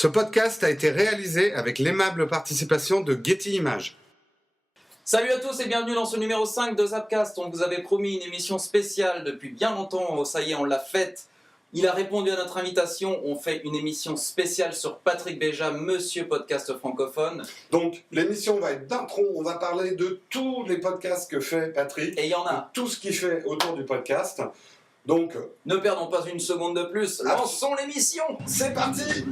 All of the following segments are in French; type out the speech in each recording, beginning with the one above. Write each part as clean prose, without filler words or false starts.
Ce podcast a été réalisé avec l'aimable participation de Getty Images. Salut à tous et bienvenue dans ce numéro 5 de Zapcast. On vous avait promis une émission spéciale depuis bien longtemps, ça y est, on l'a faite. Il a répondu à notre invitation, on fait une émission spéciale sur Patrick Béja, monsieur podcast francophone. Donc l'émission va être d'un tronc, on va parler de tous les podcasts que fait Patrick. Et il y en a. Tout ce qu'il fait autour du podcast. Donc, ne perdons pas une seconde de plus, lançons l'émission. C'est parti.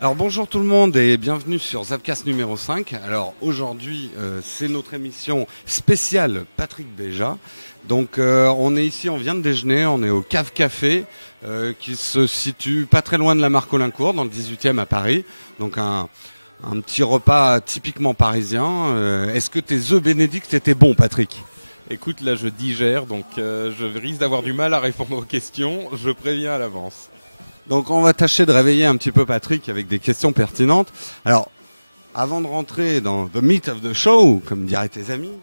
Alors bonjour tout le monde et bienvenue sur Zapcast numéro 5. Alors aujourd'hui c'est notre émission spéciale Patrick Béja. Donc on est ici, on vient de déjeuner, on est au Cave Café qui se situe pas très loin de la Marcolincourt dans le 18e à Paris. Donc un petit repas typiquement parisien. Est-ce que tes œufs bénédicts étaient bons, Patrick ? Écoute, là je digère donc je risque d'avoir du mal à répondre aux questions, je préviens à l'avance. Donc on va tâcher de réveiller un petit peu Patrick avec des questions pertinentes. Alors, avant de rentrer dans the meat of the show, comme diraient tes amis,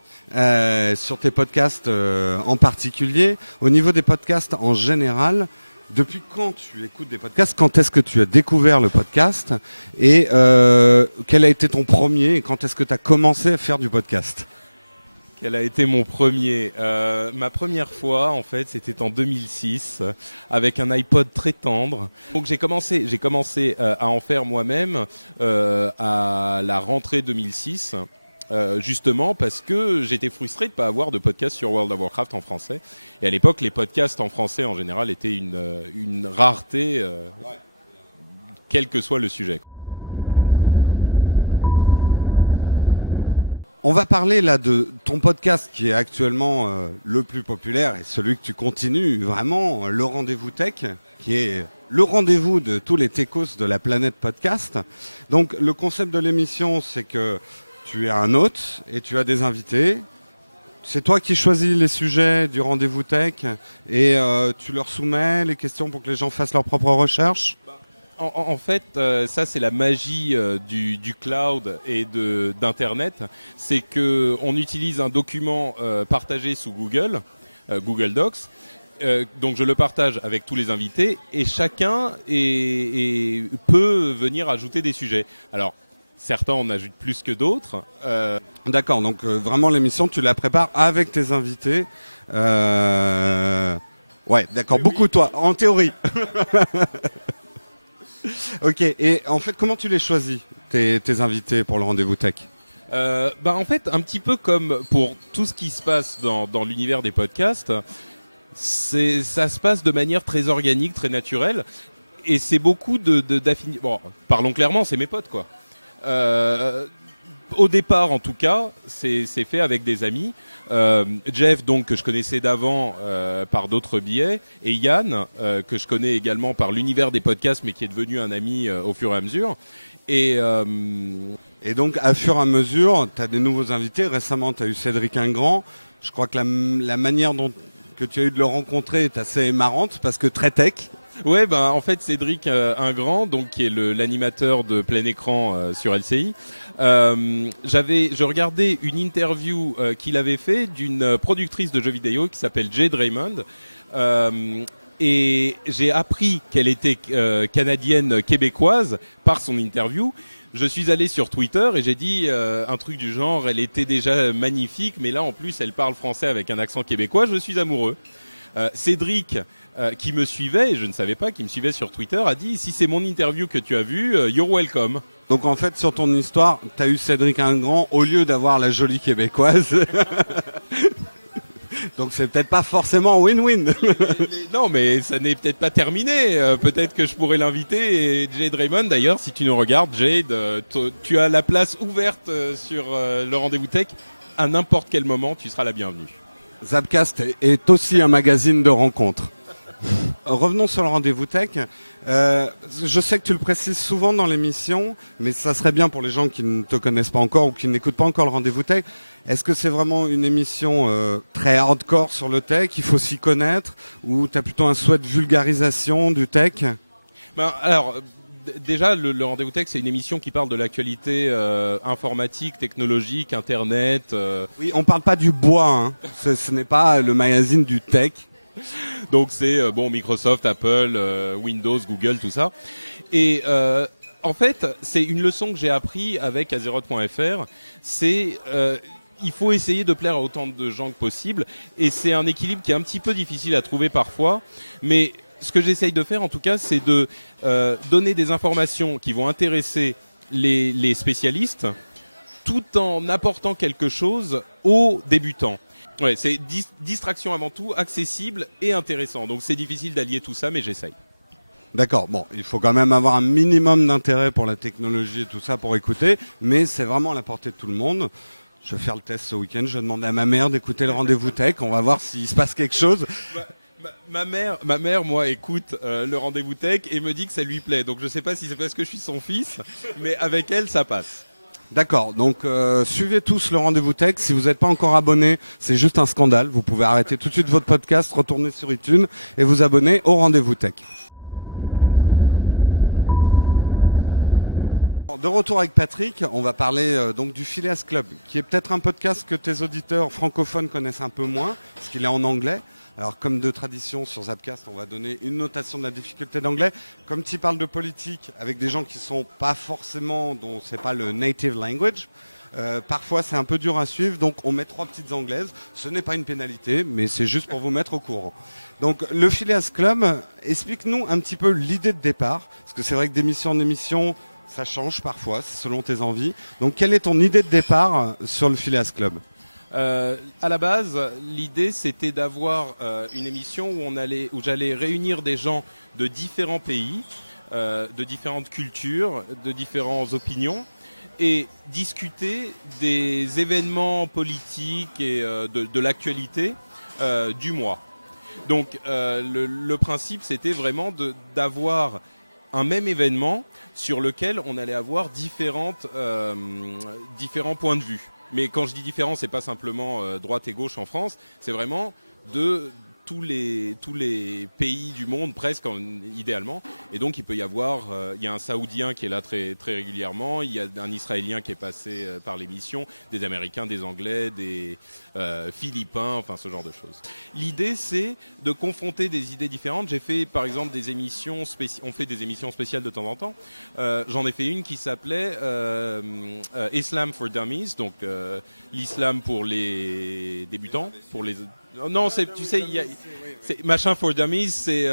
sur tes podcasts en particulier, au niveau des podcasts en général, depuis quand tu écoutes des podcasts ? Quand est-ce que tu as découvert le podcast ? Et quel a été ton premier ? Et quand est-ce que tu as commencé à faire du podcast ? Quel a été mon premier ? Ma première fois, en fait, c'était en 2006, avec un iPod très tendre. Donc j'ai commencé à en faire moi-même à la rentrée 2006, justement parce que j'étais frustré de pas avoir de podcast sur World of Warcraft en français. Et à l'époque, les podcasts en français, en général, étaient une rareté, quel que soit le sujet. On va parler là de ton podcast qui est actuellement le plus populaire et celui que tu continues vraiment, le Rendez-vous Tech, qui est le rendez-vous de tous les techos de la planète podcast. Donc le concept de l'émission, c'est que tu es un hôte et tu as des invités. C'est toi qui choisis les sujets du Rendez-vous Tech et tu leur soumets les questions pour que les gens fassent leurs propres recherches. En fait, ça c'est la magie du cloud et d'internet, c'est que on utilise un document partagé sous Google Docs. Donc je le partage avec tous les invités et chacun peut venir ajouter des sujets. Alors certains en ajoutent plus que d'autres. D'accord, donc vraiment l'émission tu la prépares avec tes invités. Ouais, d'accord, beaucoup toi, en théorie. Ok, et en fait, comment tu les choisis, tes invités pour le Rendez-vous Tech ? En fait, un petit peu comme pour tout ce qui se passe dans l'univers des podcasts, ça se passe de manière très organique, très naturelle, et c'est beaucoup d'affinité. Bon, parlons clairement, c'est mes potes, quoi. Au départ, en tout cas, c'est fait avec des amis. Jeff, donc que je connaissais d'avant par d'autres biais, et Yann, que je connais également par l'univers des podcasts, mais qui est devenu un ami au fur et à mesure. Et donc, à fur et à mesure, tu as des nouveaux invités. Récemment, tu as eu Cédric Ingrand. Je crois que la manière que tu as eu de le rencontrer est assez marrante, parce que très tech. Ouais, en fait Cédric Ingrand, donc qui est l'animateur de Plein Écran sur LCI. Je regardais une interview qu'il avait fait d'une productrice de jeux vidéo qui s'appelle Jade Raymond. Et j'ai appris qu'elle était canadienne québécoise par son interview. Je suis allé sur Twitter et j'ai dit un truc du genre, elle était déjà magnifique, mais là en plus elle parle français avec un accent québécois, je suis amoureux. Cédric, qui me suivait, et je ne savais pas, qui me suivait sur Twitter, a dit « Si c'est mon interview que tu as vue, you're welcome ». Donc en fait, sur ton histoire, tu as eu Cédric Ingrand au lieu d'avoir la jolie québécoise. Donc c'est peut-être pas forcément win-win. Non, mais ça n'est peut-être pas terminé. Peut-être que je pourrais l'inviter. Et Jade Raymond, d'ailleurs, si tu nous regardes, Jade, tu as la place ouverte sur le Rendez-vous Tech. à n'importe quel moment, tu seras la bienvenue. Zapcast est aussi un magazine de rencontres. Revenons sur le rendez-vous tech. Je sais que tu le précises souvent dans l'émission, mais ça serait bien pour les gens qui ne te connaissent pas encore ou qui n'écoutent pas encore le rendez-vous tech. Est-ce que c'est vraiment une émission très hardcore sur le tech, il faut s'y connaître, ou tu as plutôt un souhait de vulgarisation du tech ? Alors, déjà, le rendez-vous tech, c'est une émission qui parle de l'actualité informatique, technologique, Internet. Oui, on parle pas du bois, hein. Ce n'est pas le magazine du tech. Donc c'est Microsoft, Apple, Windows, Google, tout ça. Et en fait, c'est une leçon que j'ai appris avec Azeroth.fr. C'est il faut essayer de plaire à autant de gens que possible. Et c'est un équilibre qui est un petit peu difficile à trouver parfois. Mais ce que j'essaye de faire, en tout cas, c'est de donner des informations qui vont intéresser les spécialistes, tout en apportant quelque chose aux débutants. Ouais, c'est distraction avant tout, accessible et intéressant. Donc c'est difficile d'allier tout ça, mais j'essaye. D'accord, bon, il faut quand même avoir un minimum d'intérêt pour la technologie et tout ça pour écouter, mais c'est vraiment à la portée de tout le monde. Je vais faire le test ce week-end, je vais demander à ma mère d'écouter le rendez-vous tech, on va voir s'il se passe quelque chose. Ma mère, moi, écoute le rendez-vous tech et me dit que ça lui plaît. Donc je sais pas si c'est parce que je suis son fils, mais avec elle, ça passe. D'accord, donc suivez tous le rendez-vous tech. Si vous n'êtes pas encore abonné, c'est juste un scandale. Vous pouvez arrêter tout de suite votre podcast, retourner sur iTunes et vous abonner au rendez-vous tech. De retour avec Patrick, on va parler donc du Phileas Club, qui est peut-être un podcast que tes auditeurs francophones connaissent un peu moins, parce qu'il est en anglais. Alors, comme de tradition sur Zapcast, on va donner une notation de la difficulté d'anglais. Comme tu parles de politique avec des gens qui sont pas forcément, dont c'est pas le native language, parfois c'est un peu dur à suivre, donc on met 3 petites anglaises. Ce n'est pas une pénalité, mais c'est juste pour vous mettre au courant. Donc, le Phileas Club, explique-nous un petit peu l'idée de départ, parce que c'est vrai que d'émission en émission, ça change parfois, c'est selon tes envies. Donc, quelle est ton idée de départ sur le Phileas Club ? À la base, l'idée c'était d'avoir une émission où j'allais réunir des gens de différents pays, de différentes cultures, de différentes opinions, et discuter des événements politiques et de l'actualité du mois. Donc le principe c'était vraiment d'avoir un même événement sur lequel on allait avoir différents points de vue. Mais quand je dis différent, c'est pas simplement droite et gauche en France, c'est vraiment de tous les pays du monde presque idéalement. Et donc il peut y avoir, il y a un Saoudien qui est là très très régulièrement, il y a un Israélien qui est passé par l'émission, des Américains, des Anglais, des Philippins, enfin ce genre de choses. L'idée c'est de confronter des idées différentes. J'ai fait par exemple des émissions on fait des émissions spéciales de temps en temps. J'en ai fait une qui s'appelait Islam for Dummies, donc l'islam pour les débutants, pour les non, tu sais, c'est Machin for Dummies, c'est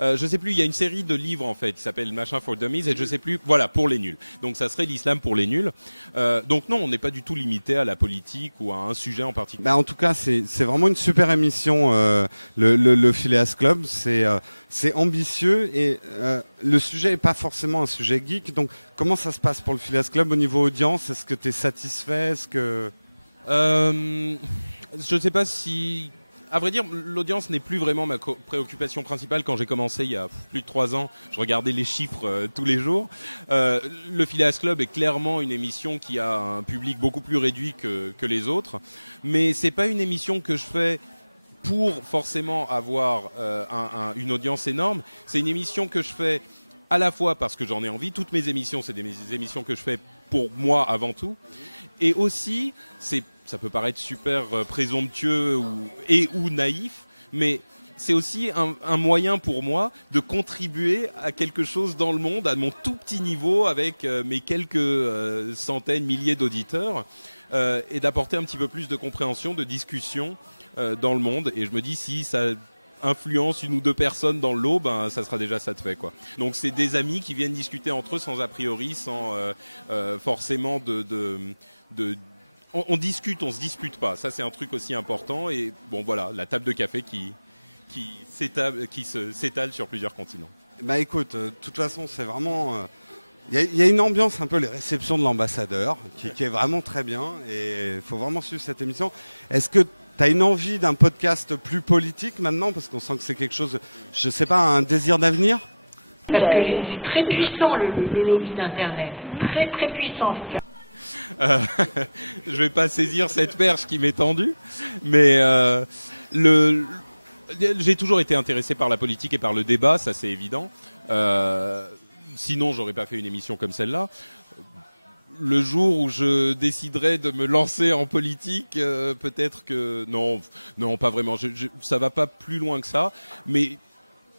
je sais plus, il y a une série de livres en fait qui s'appelle Machin for Dummies et je sais plus, voilà, pour les nuls. Donc ça serait l'islam pour les nuls. Donc non, on n'est pas du tout limité à la politique ou à un sujet en particulier. En tout cas, c'est vraiment une super émission, le Phileas Club. C'est ambitieux et le sujet est pas forcément un sujet geek. Donc comment ça se passe pour le Phileas Club au niveau audience ? Est-ce que tu es satisfait ? Est-ce que je ne sais pas si... À vrai dire, l'audience n'est plus vraiment ma préoccupation principale. Quand j'ai commencé il y a plus de 3 ans, je regardais les chiffres tous les jours. Le Phileas Club est clairement une émission qui a un public beaucoup plus réduit que les autres. Mais c'est pas une émission que je fais pour forcément avoir une audience énorme. C'est une émission que je fais à la fois parce que j'en ai envie. Toutes mes émissions, c'est des émissions que je fais pour moi avant tout. Et aussi, ça peut paraître super présomptueux ou naïf, mais c'est aussi un moyen pour moi de contribuer à quelque chose dans le monde, à mon tout petit niveau, avec mes quelques centaines, milliers d'auditeurs, et d'apporter un petit peu plus de compréhension, de discussion dans le monde. Et je me dis, si ça influence 1 ou 2 personnes dans le lot, ça sera déjà ça de fait, quoi. Donc c'est des amis qui viennent discuter entre eux sans a priori, sans forcément on discute, on se dispute pas. Ça c'est un truc aussi important. Et bon voilà, la table de café qui s'étale sur plusieurs continents. Écoute, de toute façon c'est vraiment Il y a une ambiance un peu les réceptions de l'ambassadeur qui est vraiment très bien et il faut vraiment suivre cette émission. Est-ce que tu as une envie d'un podcast plus politique maintenant parce qu'on sent que c'est quelque chose, je sais pas, un désir d'avenir? Parce que c'est très puissant le lobby d'Internet, très très puissant. Je vais pas saisir cette perche qui m'est tendue, mais j'ai toujours été intéressé par la politique et par le débat, ça c'est évident. Sinon, j'aurais pas fait une émission comme celle-là. Le jour où je déciderai de me lancer en politique, peut-être que non, pas vraiment. Ça va pas plus loin que ça, mais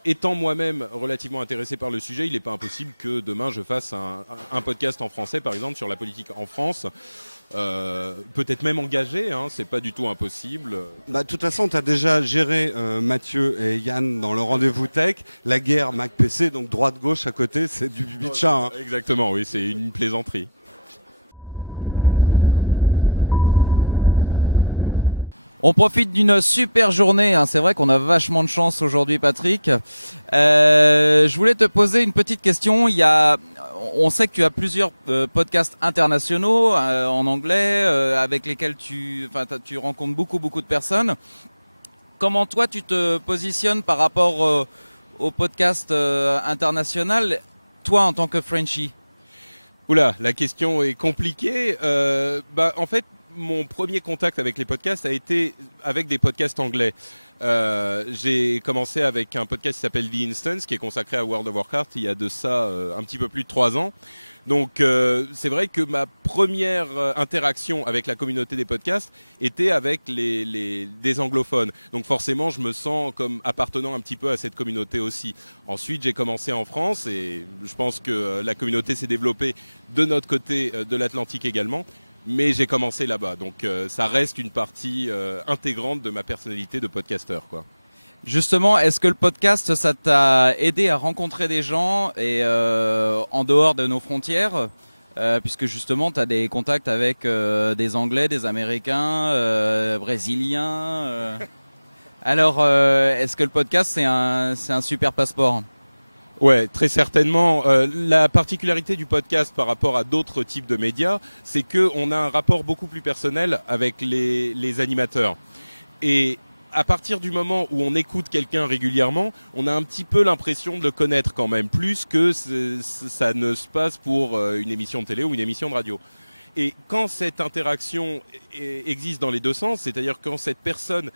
étant moi-même relativement intéressé par le sujet, il n'est pas impossible que demain je fasse un podcast en français, par exemple, sur la politique en France. Peut-être même engagé, hein, c'est pas du tout impossible. De toute façon, tu as déjà géré Mathieu et Yann dans le rendez-vous tech, la guerre Mac-PC, donc droite-gauche à côté, c'est du bitcha. Hein. Exactement, oui, c'est une plaisanterie. On profite d'une super journée, hein. C'est vrai qu'on a vachement de chance aujourd'hui, Patrick. Je voulais te poser une petite question. On sait que tu as plusieurs podcasts internationaux en anglais avec lesquels tu rencontres beaucoup de personnes. Comment toi tu te positionnes par rapport au podcast international, toi en tant que Frenchie? Oula, la question est compliquée. En fait, mon premier contact avec les podcasts a été avec des podcasts anglais. J'ai commencé avec un podcast qui s'appelle The Instance, qui est consacré à World of Warcraft il y a de ça un petit peu plus de 3 ans. Donc c'est vrai que ma première interaction avec la communauté des podcasts était avec des anglophones. Donc forcément, je me sens comme appartenant un petit peu à cette communauté aussi. Ensuite, j'ai commencé en France et je pense que la communauté s'est développée de notre côté de l'Atlantique également. Mais j'ai commencé là-bas, donc ça reste une partie intégrante de ma personnalité de podcasteur, quoi. Justement, est-ce que le podcast, ça t'a aidé à rencontrer des gens et en dehors de nos frontières, puisque justement, tu as des contacts avec des Anglais, des Américains, Brésiliens. Alors, est-ce que le podcast, c'est un super passeport ? Ouais, très certainement. La particularité du podcast par rapport à d'autres types de médias, c'est que on a un rapport beaucoup plus personnel avec les animateurs. Et à partir du moment où on écoute quelqu'un régulièrement, on a un petit peu l'impression de le connaître quand même, plus que ça ne se passe pour une émission de télé ou une émission de radio. Et quand cette interaction existe dans les deux sens, c'est-à-dire quand cette personne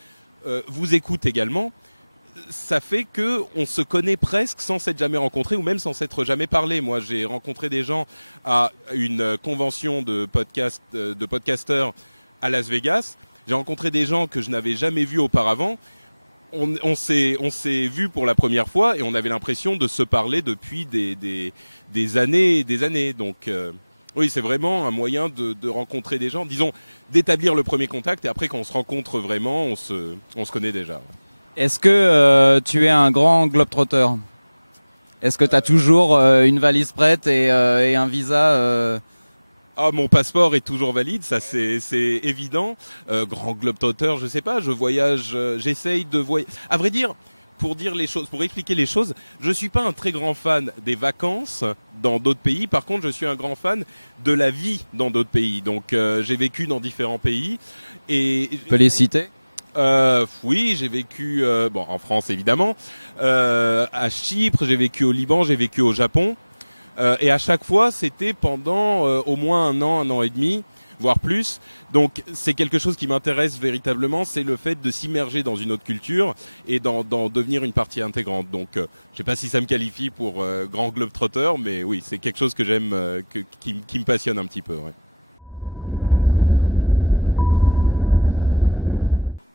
vous écoute également, ça fait que on se connaît presque sans s'être jamais rencontré ou même sans s'être jamais parlé. Moi, j'ai rencontré des gens à une convention de podcasteurs à Las Vegas. J'ai rencontré des gens que je n'avais jamais vus auparavant. On s'est vus pour la première fois et on avait l'impression de se parler depuis des années et des années. Donc oui, c'est vraiment un moyen de rencontrer des gens, disons, d'établir le premier contact et après quand on se rencontre vraiment, on se connaît déjà. Est-ce que tu es un grand globetrotter ? Est-ce que tu as toujours une valise prête et un visa Ah, mon passeport est toujours valide, ça c'est évident. Grand globetrotter, je sais pas, je voyage, j'essaye de voyager. À vrai dire, pour expliquer les choses, je suis pas un très grand fan des vacances dans d'autres pays. Par contre, je suis un grand fan de la vie dans d'autres pays. Donc, j'ai vécu dans différents pays et. Tu peux les citer ? Oui, j'ai vécu en France évidemment, à Chypre, j'ai vécu au Liban, j'ai vécu au Japon, et à chaque fois c'était pendant au moins un an et demi, voire plus. Donc c'est quelque chose qui m'intéresse véritablement, c'est le fait de s'immerger dans une autre culture et d'en devenir une partie intégrante. Donc je sais pas si ça me qualifie pour grand globetrotter, mais oui, c'est quelque chose que j'aime, qui me passionne un petit peu. Ouais.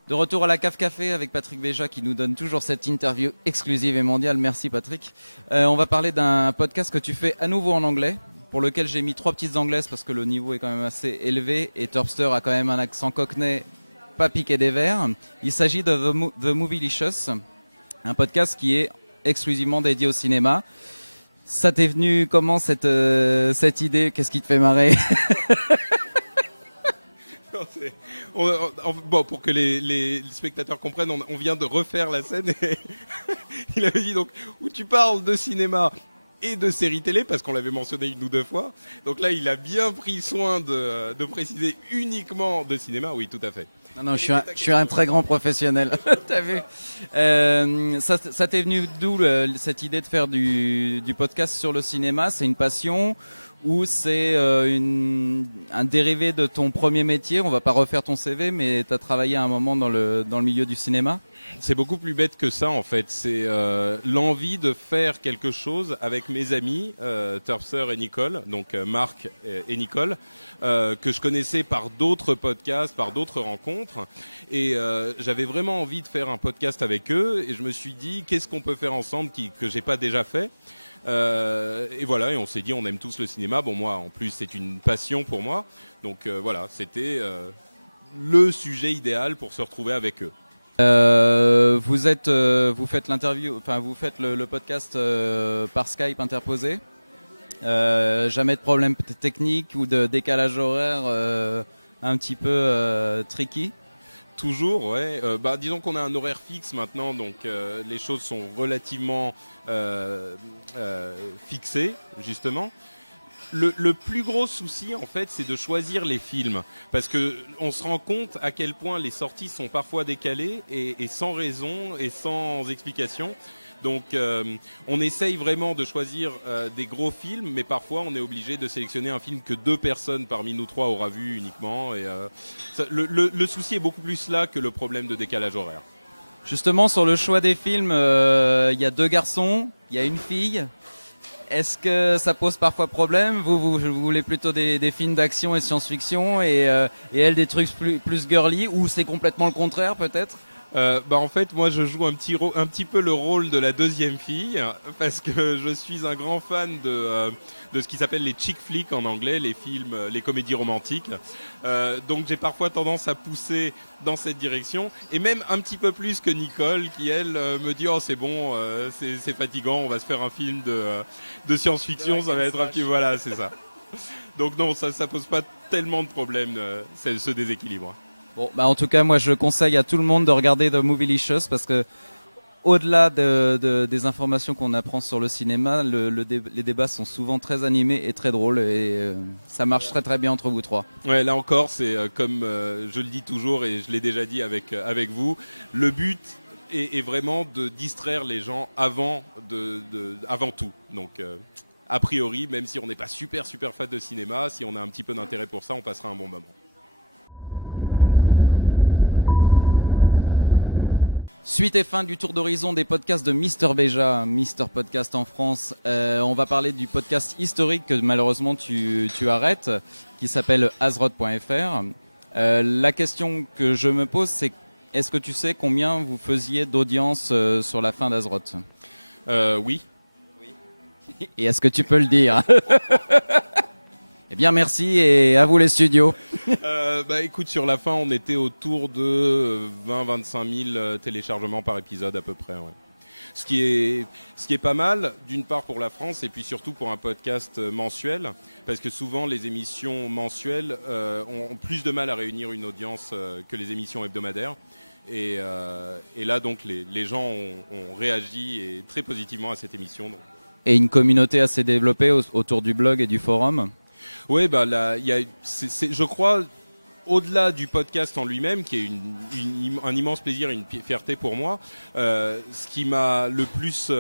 De retour à la Cave Café avec Patrick Béja qui nous donne toujours cette interview exclusive et mondiale. Merci Patrick. On va parler d'un podcast que tu fais à nouveau en anglais, pour lequel j'ai mis 3 petites anglaises parce que le niveau est quand même assez élevé et Terpster a quand même un accent cockney pas piqué des verres. Il s'agit de The Movielicious, un podcast qui est exclusivement dédié au cinéma. Ça t'est venu comment cette idée ? Qu'est-ce qui te fait marrer ? Pour que les spectateurs comprennent, on vient de refaire la scène et il avait dit donc où tu parles de cinéma et de séries télé, parce qu'on l'avait mentionné 1 ou 2 fois. Donc là, il a bien pris soin de préciser uniquement de cinéma. Oui, tout à fait. Non, je suis un très grand professionnel. T'as vu? Ça t'est venu d'où cette idée de faire du podcast sur le cinéma? C'est une passion ou c'est un dérivé de ton premier métier? On va pas refaire ton CV, mais t'as travaillé à un moment dans le milieu du cinéma? C'est beaucoup plus bête que ça en fait. C'est l'envie de faire quelque chose avec mes amis Turfser et Nicole, donc Marc et Nicole, que je connaissais par d'autres podcasts, par d'autres rencontres, et j'avais vraiment envie de faire un podcast avec eux. Et je me suis dit, qu'est-ce qu'on peut faire ensemble que j'ai pas déjà fait? Et voilà, et on s'est dit, on aime tous le cinéma. Bon, moi, en plus, c'est une passion pour moi, donc voilà, c'était le sujet idéal pour se retrouver avec eux. Vous faites l'interview, enfin vous faites le podcast par Skype interposé. Jamais de problème technique ou de décalage horaire un petit peu tricky? Toujours, ouais. Disons qu'on a un horaire fixe maintenant, donc les choses sont relativement fixées, justement. Le plus gros souci, en fait, c'est de choisir les films, parce que on se rend compte à quel point les sorties sont parfois décalées et sans raison et sans explication. Donc, on essaye vraiment de choisir des gros films, mais parfois on est obligé de sélectionner un film que 2 personnes parmi nous 3 aura vu uniquement. Et le souci est beaucoup plus là que le problème de décalage horaire. Justement, sur le choix des films, il y a 2 garçons, il y a une fille. Est-ce que ça pose parfois problème? Vous voulez plutôt des films d'action et science-fiction et elle des trucs plus girly, ou c'est complètement le contraire peut-être? En fait, moi, je joue un petit peu le rôle de la deuxième fille, parce que je suis un grand fan de ce qui s'appelle les chick flicks en anglais, les films, les comédies romantiques. Donc, j'ai parfois tendance à pousser dans cette direction, et même un petit peu plus que Nicole, qui elle me dit oh c'est bon, c'est fatigant, on va se faire un film de science-fiction, ça va être un petit voilà, c'est ça. Donc non, ça pose pas tellement de problèmes, ce déséquilibre. Bon, en tout cas, moi, je conseille à tout le monde de regarder The Movielicious, parce que au-delà des informations qu'on apprend sur le cinéma, les débats sont souvent très animés et très drôles, et ça marche très très bien entre vous 3. Ouais, là encore, c'est comme je le dis toujours et je l'ai déjà dit avec vous, le but est vraiment de distraire les gens avant tout. Donc a priori, même si on n'est pas super fan de cinéma, si on a un petit peu d'intérêt pour ça, on passera un bon moment. Suite et fin du tour d'horizon des podcasts de Mister Béja, Mister Podcast en France. On va parler du podcast historique que malheureusement tu arrêtes, qui s'appelle Azroth.fr. La question que je me pose, c'est est-ce que tu sais combien vous faisiez d'audience sur la fin d'Azroth? Oui. Et est-ce que tu peux le dire? Eh bien, merci, et à vous les studios. Écoute, sur la fin, on était autour de 20-25 000 téléchargements par épisode à peu près. Ouais. Ce qui est pas mal, d'une part pour la France, et puis surtout pour un podcast mensuel, parce que souvent les émissions mensuelles ont plus de mal à réunir une audience que les émissions hebdomadaires. Et là, donc, les gens ont réagi et très positivement à cette émission. Donc. Et une communauté assez développée autour du blog et du forum? Oui, là, je crois, au-delà du podcast en lui-même, qui est un immense plaisir et une fierté pour moi, ce qui m'a le plus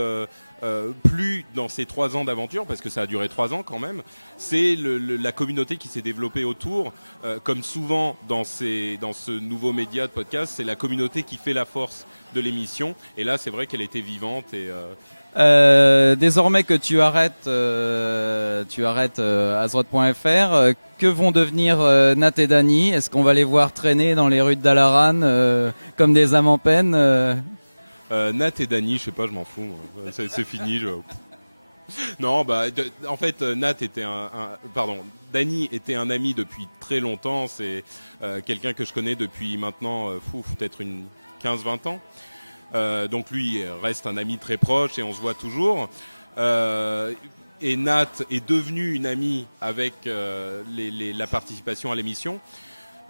plu dans ces 3 ans d'aventure, parce que ça a duré 3 ans quand même, c'est la communauté qui s'est développée autour. Comme souvent dans ce nouveau média de podcast, c'est la communauté qui fait la force de l'émission. Et là, c'est vrai qu'elle était vivante et... Désormais que tu arrêtes Azroth.fr, que vont devenir Nat et Dany? Est-ce qu'on va les voir traîner dans les rues de Dalaran comme des âmes en peine? Nat et Dany, je sais pas, je m'en fous. Moi. C'est fini. Non, en fait, Dany était un ami depuis très longtemps. C'est quelqu'un que je connais depuis maintenant, peut-être une 15-20 ans. Donc lui reste un ami très proche et on se voit toujours. Et Nat est devenu une amie avec la participation à l'émission.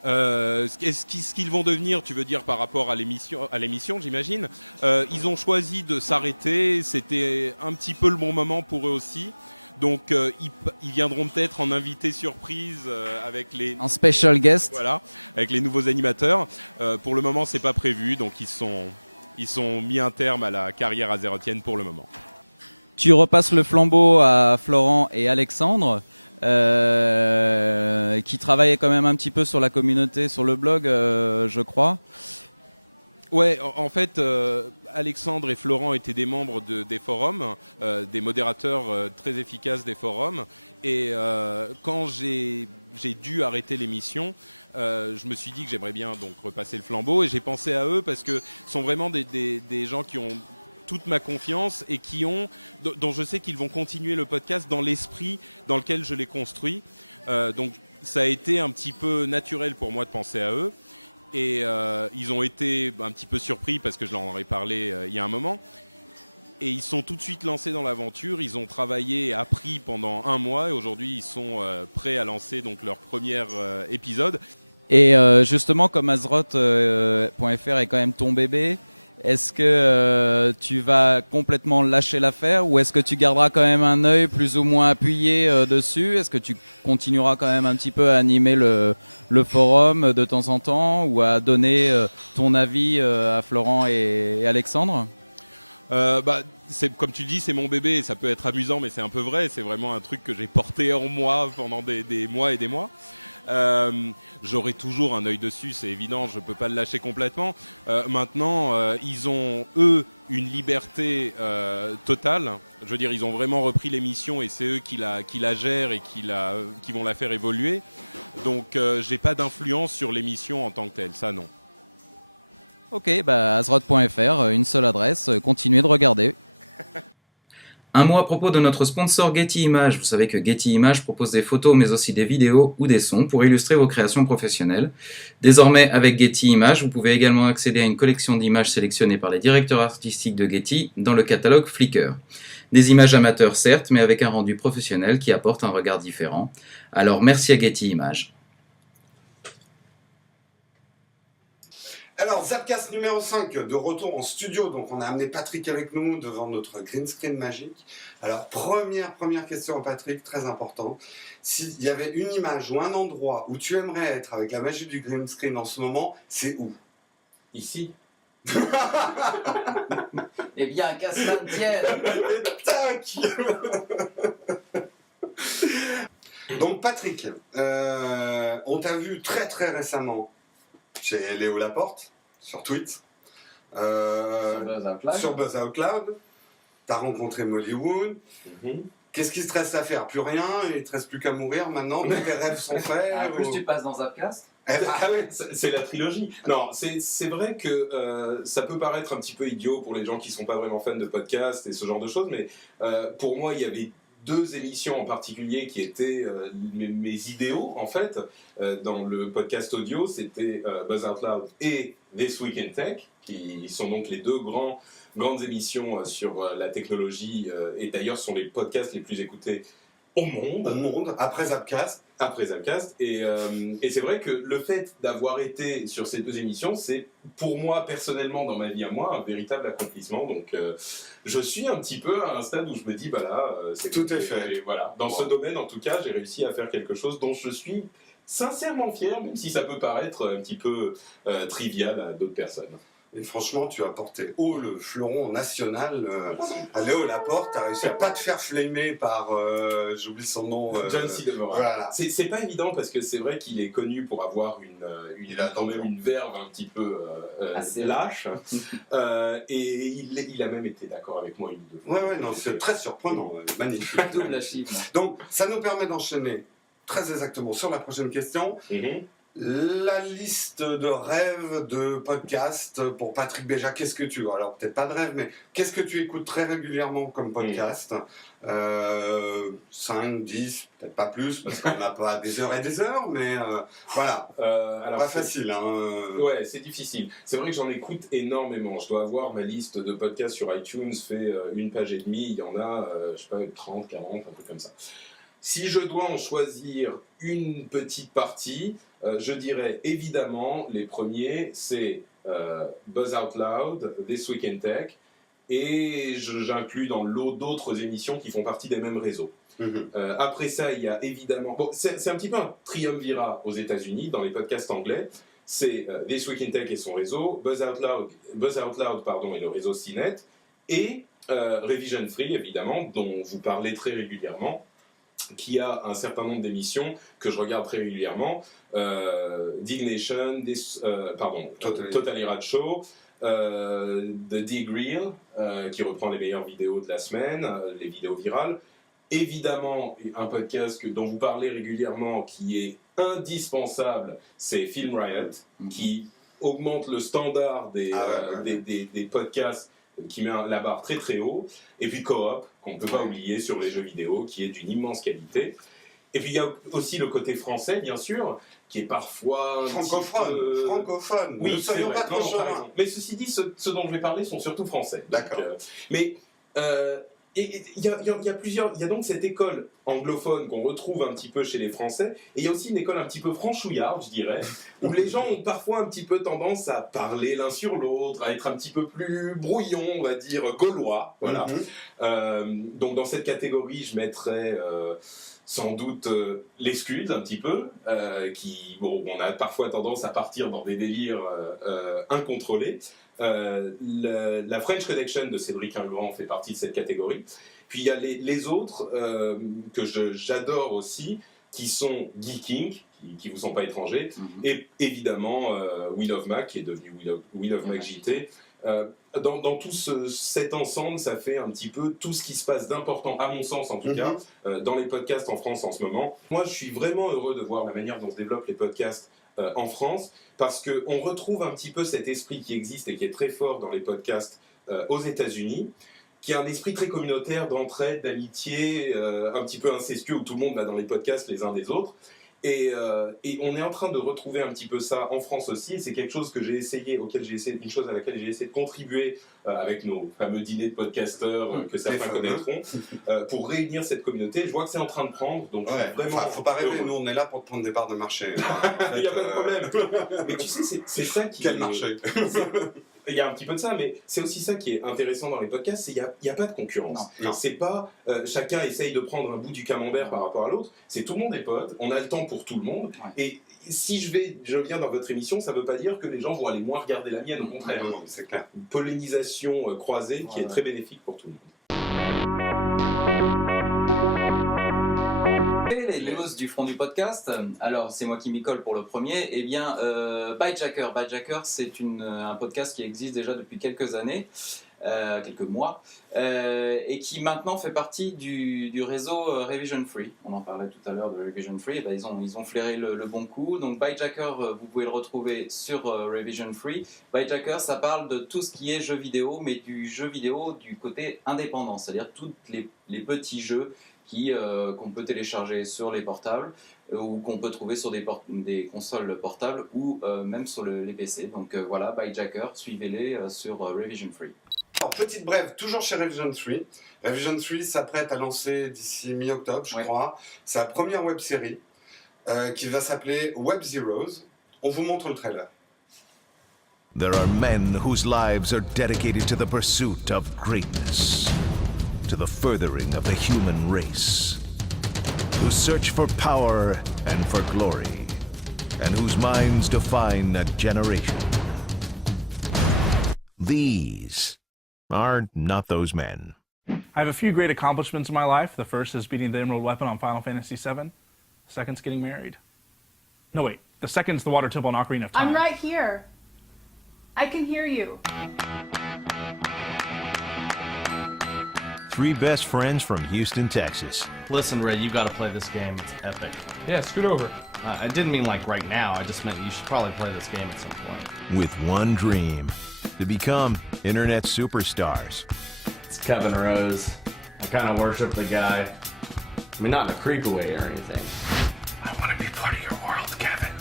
Ce qu'ils vont devenir, tu veux dire par rapport à l'émission, j'imagine. Ils ont choisi de s'arrêter. C'était un petit peu le bon moment pour eux aussi. Donc ils viendront peut-être en invité surprise avec les Un special guest. voilà, avec les nouveaux animateurs. Pour le moment, c'est pas prévu, donc ils sont mis un terme à la carrière azérotienne pour le moment. Tu repasses le flambeau à Florent et Alexandre, qui travaillaient quand même un petit peu sur la communauté, sur le blog, je crois. Ouais, en fait, Alexandre et Florent étaient des membres des forums, des modérateurs très efficaces des forums. Et quand j'ai dû arrêter l'émission, je me suis dit que j'aimerais bien donc repasser le flambeau. Et j'ai pensé à eux parce que ce sont vraiment des gens qui ont toute ma confiance et dont je sais qu'ils vont continuer le podcast dans l'esprit dans lequel je l'ai construit. Donc ça a été un petit peu naturel pour moi de penser à eux. Et ils ont été un petit peu surpris parce que je leur en ai parlé il y a un moment. Et ils sont tout de suite lancés dans l'aventure. Ils ont travaillé et appris pendant 1 mois. Et aujourd'hui, ils sont prêts à lancer donc leur premier épisode. Et justement, comme Azroth.fr est quand même ton bébé, est-ce que tu vas complètement lâcher l'affaire ou est-ce que tu garderas quand même un œil plus ou moins appuyé dessus? Est-ce que tu continueras quand même un petit peu à animer le forum de temps en temps ou à donner ton avis à Florent et Alexandre? C'est comme tu le dis, c'est mon bébé. Ça peut être amusant, mais c'est un peu vrai. C'est vraiment un truc que j'ai porté en moi pendant des mois et des mois. J'aurai toujours un œil dessus, c'est évident, je peux pas le lâcher complètement. Maintenant, ils ont eux une liberté totale. Je veux dire, ils ont vraiment repris l'émission et c'est eux qui la gèrent et qui vont la faire évoluer. Donc, j'ai pas d'influence sur l'émission en tant que telle, ça non. Ok, Azroth.fr, une seule adresse, continuez de regarder. Un mot à propos de notre sponsor Getty Images. Vous savez que Getty Images propose des photos mais aussi des vidéos ou des sons pour illustrer vos créations professionnelles. Désormais, avec Getty Images, vous pouvez également accéder à une collection d'images sélectionnées par les directeurs artistiques de Getty dans le catalogue Flickr. Des images amateurs certes, mais avec un rendu professionnel qui apporte un regard différent. Alors merci à Getty Images. Alors, Zapcast numéro 5, de retour en studio. Donc, on a amené Patrick avec nous devant notre green screen magique. Alors, première question à Patrick, très important. S'il y avait une image ou un endroit où tu aimerais être avec la magie du green screen en ce moment, c'est où? Ici. Eh bien, qu'à cela ne tienne. Tac. Donc, Patrick, on t'a vu très très récemment chez Léo Laporte, sur Twitch, sur Buzz Out Loud. T'as rencontré Molly Wood. Qu'est-ce qui te reste à faire? Plus rien, il te reste plus qu'à mourir maintenant, tous tes rêves sont faits. En plus, tu passes dans Zapcast. Ah oui. C'est la trilogie. Non, c'est vrai que ça peut paraître un petit peu idiot pour les gens qui sont pas vraiment fans de podcasts et ce genre de choses, mais pour moi, il y avait 2 émissions en particulier qui étaient mes idéaux, en fait, dans le podcast audio. C'était Buzz Out Loud et This Week in Tech, qui sont donc les 2 grandes émissions sur la technologie, et d'ailleurs sont les podcasts les plus écoutés au monde. Après Zapcast. Et c'est vrai que le fait d'avoir été sur ces 2 émissions, c'est pour moi personnellement dans ma vie à moi un véritable accomplissement. Donc je suis un petit peu à un stade où je me dis c'est tout est fait. Et voilà, dans ce domaine en tout cas, j'ai réussi à faire quelque chose dont je suis sincèrement fier, même si ça peut paraître un petit peu trivial à d'autres personnes. Et franchement, tu as porté haut le fleuron national à Léo Laporte. Tu as réussi à pas te faire flamer par, j'oublie son nom. John C. Devereux. Voilà. C'est pas évident parce que c'est vrai qu'il est connu pour avoir il a quand même une verve un petit peu assez lâche. Et il a même été d'accord avec moi une ou 2 fois. Ouais, non, c'est très surprenant, magnifique. Double achievement. Donc, ça nous permet d'enchaîner très exactement sur la prochaine question. La liste de rêves de podcast pour Patrick Béja, qu'est-ce que tu... Alors peut-être pas de rêve, mais qu'est-ce que tu écoutes très régulièrement comme podcast? 5, 10, peut-être pas plus, parce qu'on n'a pas des heures et des heures, mais voilà. Alors pas facile. Ouais, c'est difficile. C'est vrai que j'en écoute énormément. Je dois avoir ma liste de podcasts sur iTunes, fait 1 page et demie. Il y en a, je sais pas, 30, 40, un peu comme ça. Si je dois en choisir une petite partie, je dirais évidemment les premiers, c'est Buzz Out Loud, This Week in Tech, et j'inclus dans l'eau d'autres émissions qui font partie des mêmes réseaux. Après ça, il y a évidemment... Bon, c'est un petit peu un triumvirat aux États-Unis, dans les podcasts anglais. C'est This Week in Tech et son réseau, Buzz Out Loud et le réseau CNET, et Revision Free, évidemment, dont vous parlez très régulièrement, qui a un certain nombre d'émissions que je regarde très régulièrement. Dignation, Totally Rad Show, The Dig Reel, qui reprend les meilleures vidéos de la semaine, les vidéos virales. Évidemment, un podcast dont vous parlez régulièrement, qui est indispensable, c'est Film Riot, qui augmente le standard des podcasts, qui met la barre très très haut. Et puis Co-op, qu'on ne peut pas oublier sur les jeux vidéo, qui est d'une immense qualité. Et puis il y a aussi le côté français, bien sûr, qui est parfois francophone. Oui, ne soyons pas trop chauvins. Mais ceci dit, ceux dont je vais parler sont surtout français. D'accord. Il y a donc cette école anglophone qu'on retrouve un petit peu chez les Français, et il y a aussi une école un petit peu franchouillarde, je dirais, où les gens ont parfois un petit peu tendance à parler l'un sur l'autre, à être un petit peu plus brouillon, on va dire, gaulois, voilà. Donc dans cette catégorie, je mettrais sans doute les Scuds un petit peu, on a parfois tendance à partir dans des délires incontrôlés. La French Connection de Cédric Ingrand fait partie de cette catégorie. Puis il y a les autres que j'adore aussi, qui sont Geeking, qui vous sont pas étrangers, et évidemment Wheel of Mac, qui est devenu Wheel of Mac JT. Dans tout cet ensemble, ça fait un petit peu tout ce qui se passe d'important, à mon sens en tout cas, dans les podcasts en France en ce moment. Moi, je suis vraiment heureux de voir la manière dont se développent les podcasts en France, parce qu'on retrouve un petit peu cet esprit qui existe et qui est très fort dans les podcasts aux États-Unis, qui est un esprit très communautaire, d'entraide, d'amitié, un petit peu incestueux, où tout le monde va dans les podcasts les uns des autres. Et on est en train de retrouver un petit peu ça en France aussi, et c'est quelque chose que une chose à laquelle j'ai essayé de contribuer avec nos fameux dîners de podcasteurs que certains connaîtront, pour réunir cette communauté. Je vois que c'est en train de prendre, donc vraiment... Faut pas rêver, nous on est là pour te prendre des parts de marché. Il n'y a pas de problème. Mais tu sais, c'est ça qui... Quel marché? Il y a un petit peu de ça, mais c'est aussi ça qui est intéressant dans les podcasts, c'est qu'il n'y a pas de concurrence. C'est pas chacun essaye de prendre un bout du camembert par rapport à l'autre, c'est tout le monde est pote, on a le temps pour tout le monde, et si je viens dans votre émission, ça ne veut pas dire que les gens vont aller moins regarder la mienne, au contraire. Non, c'est clair. Une pollinisation croisée qui est très bénéfique pour tout le monde. Les news du front du podcast. Alors, c'est moi qui m'y colle pour le premier. Eh bien, Byjacker. Byjacker, c'est un podcast qui existe déjà depuis quelques années, quelques mois, et qui maintenant fait partie du réseau Revision Free. On en parlait tout à l'heure de Revision Free. Eh ben, ils ont flairé le bon coup. Donc, Byjacker, vous pouvez le retrouver sur Revision Free. Byjacker, ça parle de tout ce qui est jeu vidéo, mais du jeu vidéo du côté indépendant, c'est-à-dire tous les petits jeux qu'on peut télécharger sur les portables ou qu'on peut trouver sur des consoles portables ou même sur les PC. Donc voilà, Byjacker, suivez-les sur Revision Free. Alors, petite brève, toujours chez Revision Free. Revision Free s'apprête à lancer d'ici mi-octobre, je crois, sa première web-série qui va s'appeler Web Zeros. On vous montre le trailer. There are men whose lives are dedicated to the pursuit of greatness, to the furthering of the human race, who search for power and for glory, and whose minds define a generation. These are not those men. I have a few great accomplishments in my life. The first is beating the Emerald Weapon on Final Fantasy VII. The second's getting married. No, wait. The second's the Water Temple and Ocarina of Time. I'm right here. I can hear you. Three best friends from Houston, Texas. Listen, Ray, you gotta play this game. It's epic. Yeah, scoot over. I didn't mean like right now. I just meant you should probably play this game at some point. With one dream, to become internet superstars. It's Kevin Rose. I kind of worship the guy. I mean, not in a creepy way or anything. I want to be part of your world, Kevin.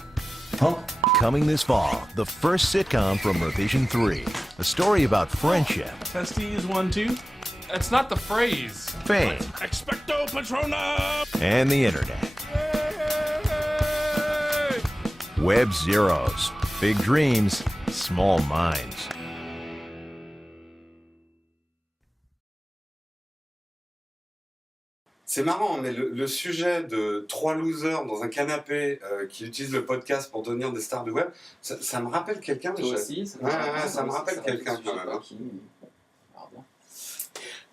Huh? Coming this fall, the first sitcom from Revision 3. A story about friendship. Testes 1, 2. That's not the phrase. Fame, Expecto Patronum! and the internet. Web Zeros. Big dreams, small minds. C'est marrant, mais le sujet de 3 losers dans un canapé qui utilisent le podcast pour devenir des stars du web, ça me rappelle quelqu'un. Toi aussi, ça me rappelle quelqu'un quand même.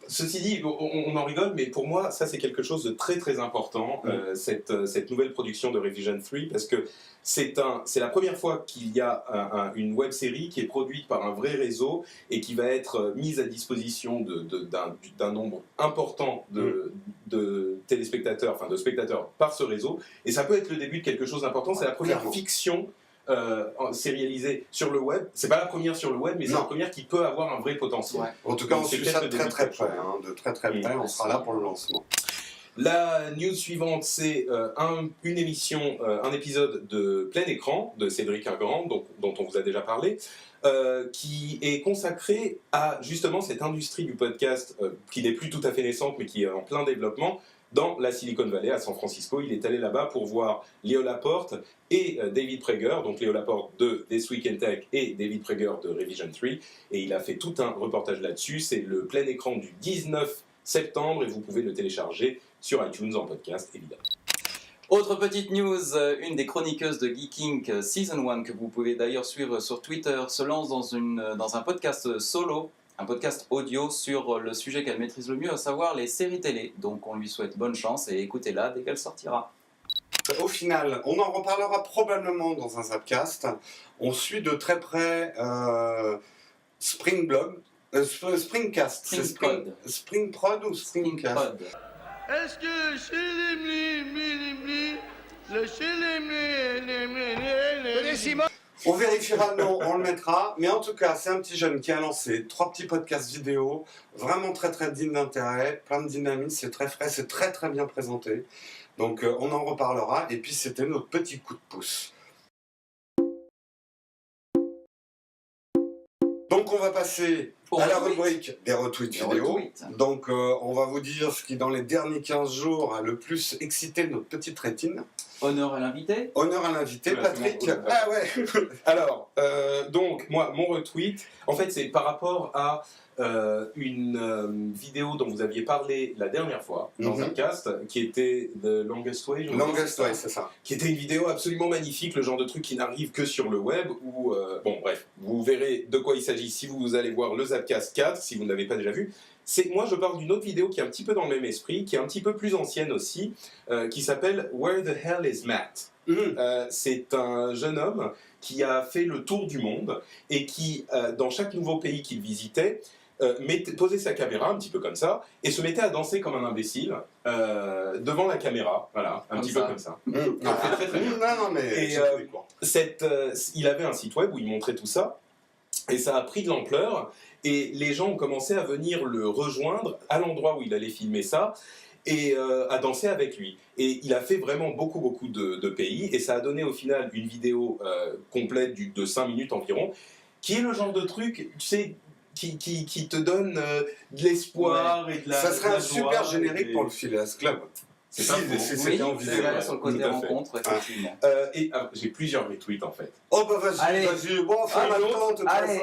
Ceci dit, on en rigole, mais pour moi, ça c'est quelque chose de très très important, cette nouvelle production de Revision 3, parce que c'est la première fois qu'il y a une web série qui est produite par un vrai réseau et qui va être mise à disposition d'un nombre important de téléspectateurs, enfin de spectateurs par ce réseau. Et ça peut être le début de quelque chose d'important. C'est la première fiction sérialisée sur le web. C'est pas la première sur le web, mais c'est la première qui peut avoir un vrai potentiel. En tout cas, on suit ça de très très près. De très très près, on sera là pour le lancement. La news suivante, c'est une émission, un épisode de plein écran de Cédric Ingrand, dont on vous a déjà parlé, qui est consacré à justement cette industrie du podcast qui n'est plus tout à fait naissante, mais qui est en plein développement dans la Silicon Valley, à San Francisco. Il est allé là-bas pour voir Léo Laporte et David Prager, donc Léo Laporte de This Week in Tech et David Prager de Revision 3, et il a fait tout un reportage là-dessus. C'est le plein écran du 19 septembre et vous pouvez le télécharger sur iTunes en podcast, évidemment. Autre petite news, une des chroniqueuses de Geeking Season 1, que vous pouvez d'ailleurs suivre sur Twitter, se lance dans un podcast solo, un podcast audio sur le sujet qu'elle maîtrise le mieux, à savoir les séries télé. Donc on lui souhaite bonne chance et écoutez-la dès qu'elle sortira. Au final, on en reparlera probablement dans un Zapcast. On suit de très près Springblog. Springcast, c'est Springprod ou Springcast? Est-ce que on vérifiera, non, on le mettra. Mais en tout cas, c'est un petit jeune qui a lancé 3 petits podcasts vidéo, vraiment très très dignes d'intérêt, plein de dynamisme, c'est très frais, c'est très très bien présenté. Donc on en reparlera. Et puis c'était notre petit coup de pouce. Donc on va passer à la rubrique des retweets vidéo. Donc on va vous dire ce qui dans les derniers 15 jours a le plus excité notre petite rétine. Honneur à l'invité. Honneur à l'invité, Patrick. Ah ouais. Alors, donc moi, mon retweet, en fait, c'est par rapport à une vidéo dont vous aviez parlé la dernière fois dans un cast, qui était The Longest Way. Longest Way, c'est ça. Qui était une vidéo absolument magnifique, le genre de truc qui n'arrive que sur le web, où, bon bref, vous verrez de quoi il s'agit si vous allez voir le Zapcast 4, si vous ne l'avez pas déjà vu. Moi, je parle d'une autre vidéo qui est un petit peu dans le même esprit, qui est un petit peu plus ancienne aussi, qui s'appelle Where the Hell is Matt? C'est un jeune homme qui a fait le tour du monde et qui, dans chaque nouveau pays qu'il visitait, posait sa caméra un petit peu comme ça et se mettait à danser comme un imbécile devant la caméra, voilà, un petit peu comme ça. Très, très bien. Non, mais et il avait un site web où il montrait tout ça et ça a pris de l'ampleur et les gens ont commencé à venir le rejoindre à l'endroit où il allait filmer ça et à danser avec lui. Et il a fait vraiment beaucoup de pays et ça a donné au final une vidéo complète de 5 minutes environ qui est le genre de truc, tu sais, qui te donne de l'espoir et de la ça serait un joie super générique pour le Phileas Club. C'est pas faux. C'était en vidéo. Sur le côté rencontre, effectivement. Et j'ai plusieurs retweets en fait. Oh bah vas-y. Bon, enfin maintenant, de toute façon.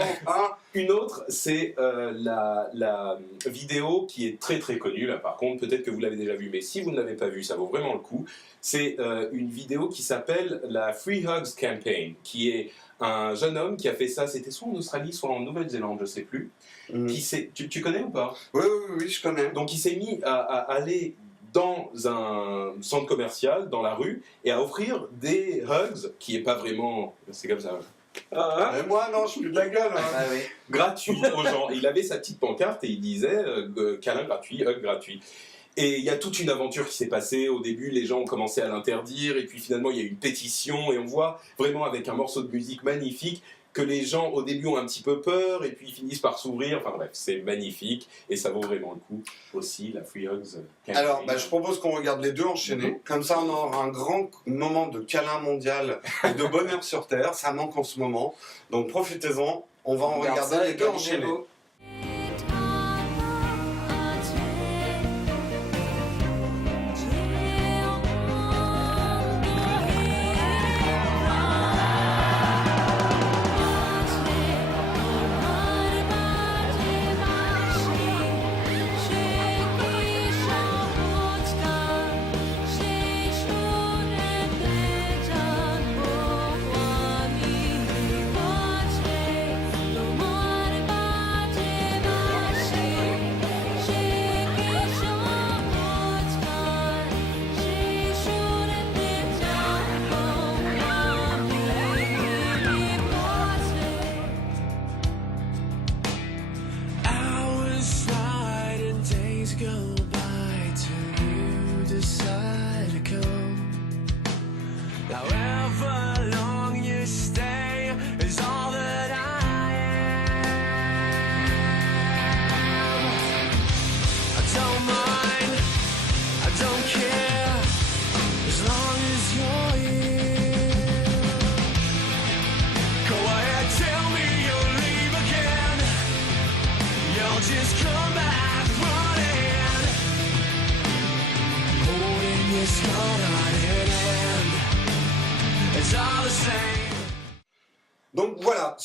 Une autre, c'est la vidéo qui est très très connue là par contre, peut-être que vous l'avez déjà vue, mais si vous ne l'avez pas vue, ça vaut vraiment le coup. C'est une vidéo qui s'appelle la Free Hugs Campaign, qui est un jeune homme qui a fait ça, c'était soit en Australie, soit en Nouvelle-Zélande, je sais plus. Tu connais ou pas? Oui, je connais. Donc il s'est mis à aller dans un centre commercial, dans la rue, et à offrir des hugs, qui est pas vraiment... C'est comme ça. Mais moi, non, je suis plus de la gueule. Gratuit aux gens. Il avait sa petite pancarte et il disait câlin gratuit, hug gratuit. Et il y a toute une aventure qui s'est passée. Au début, les gens ont commencé à l'interdire, et puis finalement, il y a eu une pétition, et on voit vraiment avec un morceau de musique magnifique que les gens au début ont un petit peu peur, et puis ils finissent par s'ouvrir. Enfin bref, c'est magnifique, et ça vaut vraiment le coup aussi, la Free Hugs. Alors, je propose qu'on regarde les deux enchaînés. Comme ça, on aura un grand moment de câlin mondial et de bonheur sur Terre. Ça manque en ce moment. Donc profitez-en. On va en regarder les deux enchaînés.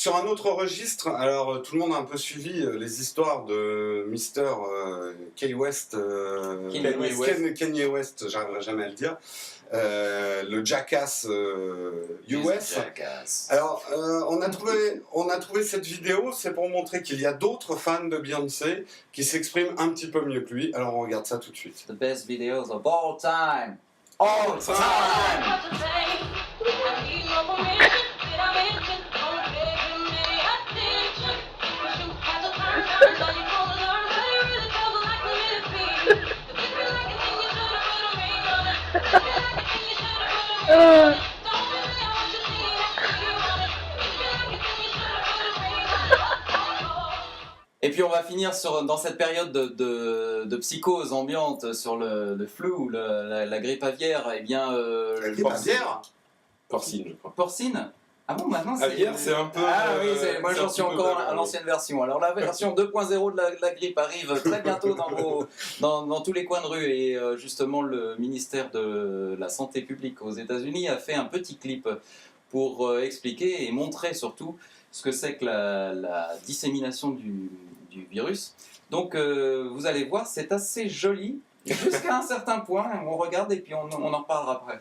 sur un autre registre, alors tout le monde a un peu suivi les histoires de Mr. Kanye West, Kanye West, j'arriverai jamais à le dire, le Jackass US. Jackass. Alors, on a trouvé cette vidéo, c'est pour montrer qu'il y a d'autres fans de Beyoncé qui s'expriment un petit peu mieux que lui. Alors, on regarde ça tout de suite. The best videos of all time. All time. Et puis on va finir dans cette période de psychose ambiante sur le flu, la grippe aviaire. Eh bien, La grippe aviaire ? Porcine, je crois. Porcine ? Ah bon, maintenant c'est... Aviaire, c'est un peu... Ah oui, moi c'est j'en un suis petit peu encore mal, à l'ancienne version. Alors la version 2.0 de la grippe arrive très bientôt dans tous les coins de rue. Et justement, le ministère de la Santé publique aux États-Unis a fait un petit clip pour expliquer et montrer surtout ce que c'est que la dissémination du virus. Donc vous allez voir, c'est assez joli jusqu'à un certain point. On regarde et puis on en reparlera après.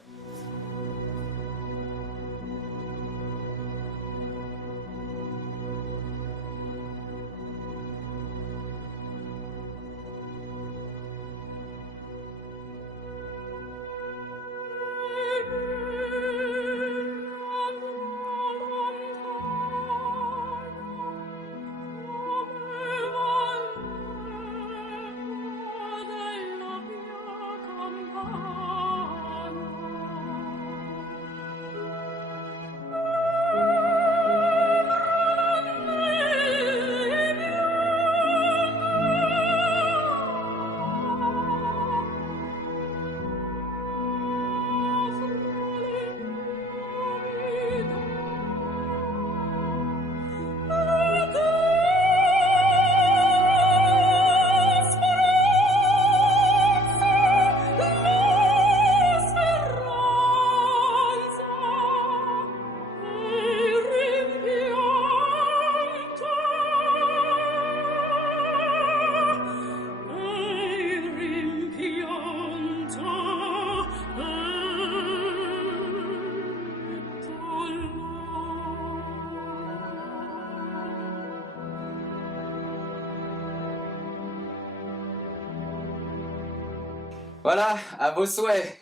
Voilà, à vos souhaits.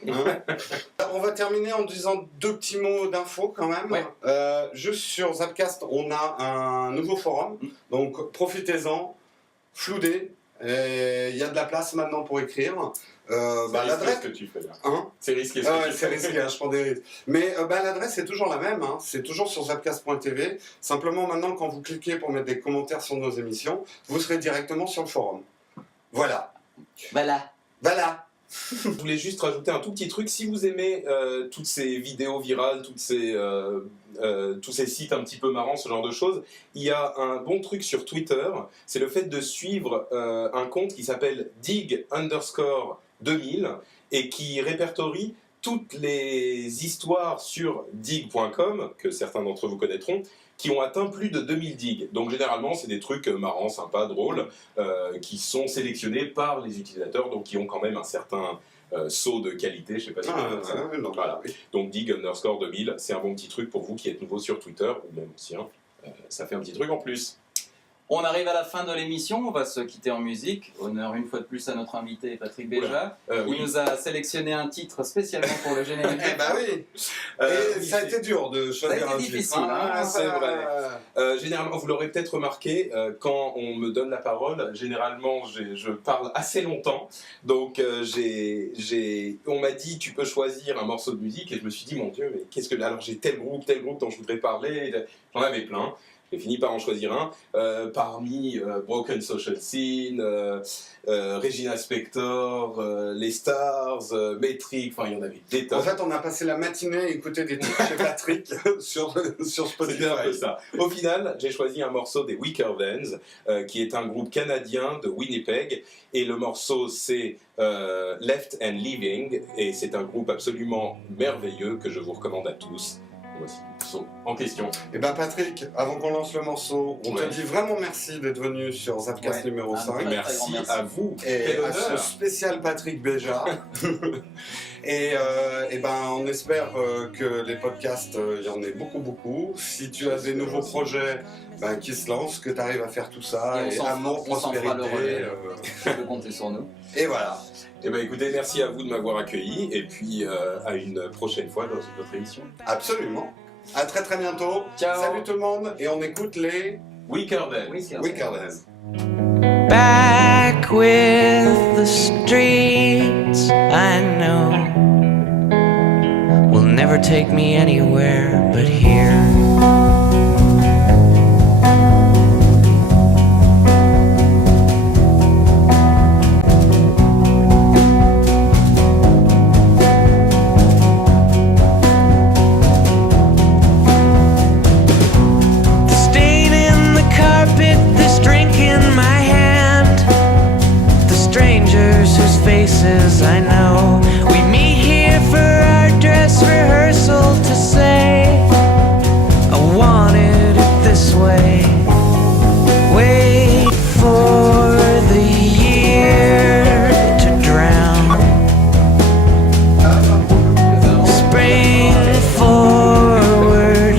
On va terminer en disant deux petits mots d'info quand même. Ouais. Juste sur Zapcast, on a un nouveau forum, donc profitez-en, floudez. Il y a de la place maintenant pour écrire. L'adresse ce que tu fais là. Hein, c'est risqué. c'est risqué, je prends des risques. Mais l'adresse est toujours la même, hein. C'est toujours sur zapcast.tv. Simplement maintenant, quand vous cliquez pour mettre des commentaires sur nos émissions, vous serez directement sur le forum. Voilà. Je voulais juste rajouter un tout petit truc. Si vous aimez toutes ces vidéos virales, tous ces sites un petit peu marrants, ce genre de choses, il y a un bon truc sur Twitter. C'est le fait de suivre un compte qui s'appelle dig_2000 et qui répertorie toutes les histoires sur dig.com, que certains d'entre vous connaîtront, qui ont atteint plus de 2000 digs. Donc généralement, c'est des trucs marrants, sympas, drôles, qui sont sélectionnés par les utilisateurs, donc qui ont quand même un certain saut de qualité, je sais pas si voilà. Donc dig_2000, c'est un bon petit truc pour vous qui êtes nouveau sur Twitter, ou même ancien, ça fait un petit truc en plus. On arrive à la fin de l'émission, on va se quitter en musique. Honneur une fois de plus à notre invité Patrick Béja. Il nous a sélectionné un titre spécialement pour le générique. Oui. Ça a été dur de choisir un titre. Difficile, c'est vrai. Généralement, vous l'aurez peut-être remarqué, quand on me donne la parole, généralement je parle assez longtemps. Donc on m'a dit tu peux choisir un morceau de musique et je me suis dit mon Dieu, mais qu'est-ce que... Alors j'ai tel groupe dont je voudrais parler, j'en avais plein. J'ai fini par en choisir un, parmi Broken Social Scene, Regina Spektor, les Stars, Metric, enfin il y en avait des tonnes. En fait, on a passé la matinée à écouter des trucs chez Patrick sur Spotify. C'était un peu ça. Au final, j'ai choisi un morceau des Weaker Thans, qui est un groupe canadien de Winnipeg, et le morceau c'est Left and Leaving, et c'est un groupe absolument merveilleux que je vous recommande à tous. morceau en question. Eh ben Patrick, avant qu'on lance le morceau, on te dit vraiment merci d'être venu sur Zapcast numéro 5. Merci à vous. Et Quel à ce honneur. spécial Patrick Béja. Et ben on espère que les podcasts, il y en ait beaucoup. Si tu as des nouveaux projets qui se lancent, que tu arrives à faire tout ça, et amour, prospérité. Tu peux compter sur nous. Et voilà. Eh ben écoutez, merci à vous de m'avoir accueilli et puis à une prochaine fois dans une autre émission. Absolument. À très bientôt. Ciao. Salut tout le monde et on écoute les Weekerdens. Weekerdens. Back with the streets I know will never take me anywhere but here. Faces I know. We meet here for our dress rehearsal to say I wanted it this way. Wait for the year to drown. Spring forward,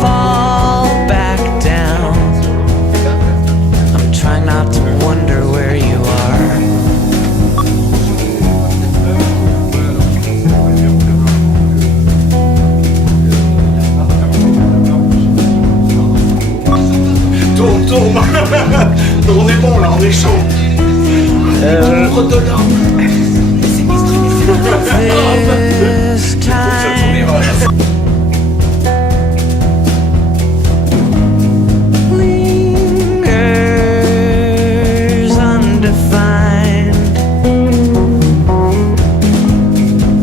fall back down. I'm trying not to wonder where you are. Tourne. On est bon là, on est chaud. This time lingers undefined.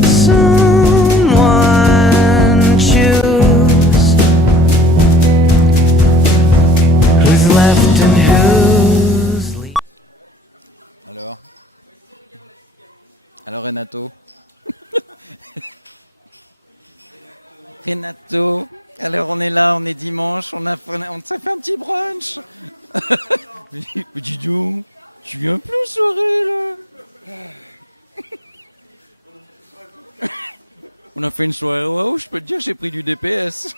Someone choose who's left and who's leaving. Alors Renato. Renato. Alors on est là, on est dimanche, on s'est fait un petit brunch. Mais dis donc, tu viens plus aux soirées là. On a fait une soirée, waouh, je peux te dire, j'ai pris du DPS.